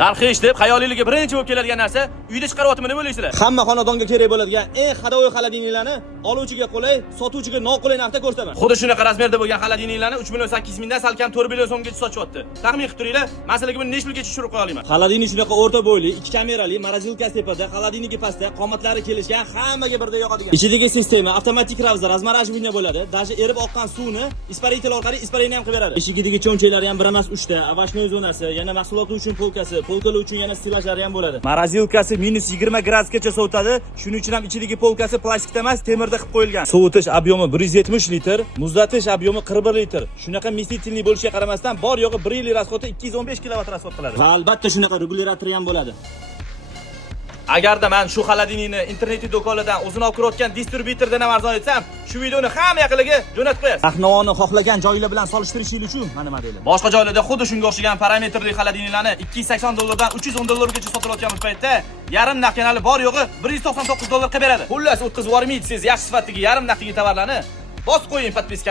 Narxi deb xayoliylikka birinchi bo'lib keladigan narsa uyda chiqaryaptimi deb o'ylaysizlar. Hamma xonadonga kerak bo'ladigan eng hadovoy xaladiniylarni oluvchiga qulay, sotuvchiga noqulay narxda ko'rsataman. Xuddi shunaqa razmerda bo'lgan xaladiniylarni 3 million 800 mingdan salkam 4 million so'mgacha sotayapti. Taxmin qilib turinglar, masalaga buni necha pulgacha tushirib qo'ya olaman. Xaladiniy shunaqa o'rta bo'yli, 2 kamerali, morozilkasi tepada, xaladiniyga pastda, qomatlari kelishgan, hammaga birdek yoqadigan. Ichidagi sistema avtomatik ravzda razmarajivniya bo'ladi. Даже erib oqqan suvni isparitelь orqali ispareniya ham qilib beradi. Eshigidagi cho'nchaklari ham bir emas 3 ta, ovashnoy zonasi, yana mahsulotlar uchun polkasi, polkalar uchun yana stilajlari ham bo'ladi. Morozilkasi -20 gradusgacha sovutadi. Shuning uchun ham ichidagi polkasi plastikda emas, temirda qilib qo'yilgan. Sovutish ob'yomi 170 litr, muzlatish ob'yomi 41 litr. Shunaqa mestitilniy bo'lishiga qaramasdan, bor yo'g'i 1 yil rasxodi 215 kilovat rasxod qiladi. Va albatta shunaqa regulyatori ham bo'ladi. Agarda men shu xaladiniyni internet do'konlardan o'zini olib kirayotgan distributordan ham arzon etsam, shu videoni hamma yoqlarga jo'natib qo'yasiz. Narx-navoni xohlagan joylar bilan solishtirishingiz uchun mana modelim. Boshqa joylarda xuddi shunga o'xshagan parametrli xaladiniylarni 280 dollardan 310 dollargacha sotilayotgan paytda yarim naqd kanali bor yo'g'i 199 dollar qilib beradi. Xullas, o'tkazib yubormaysiz yaxshi sifatdagi yarim naqdga tovarlarni bosib qo'ying podpiska.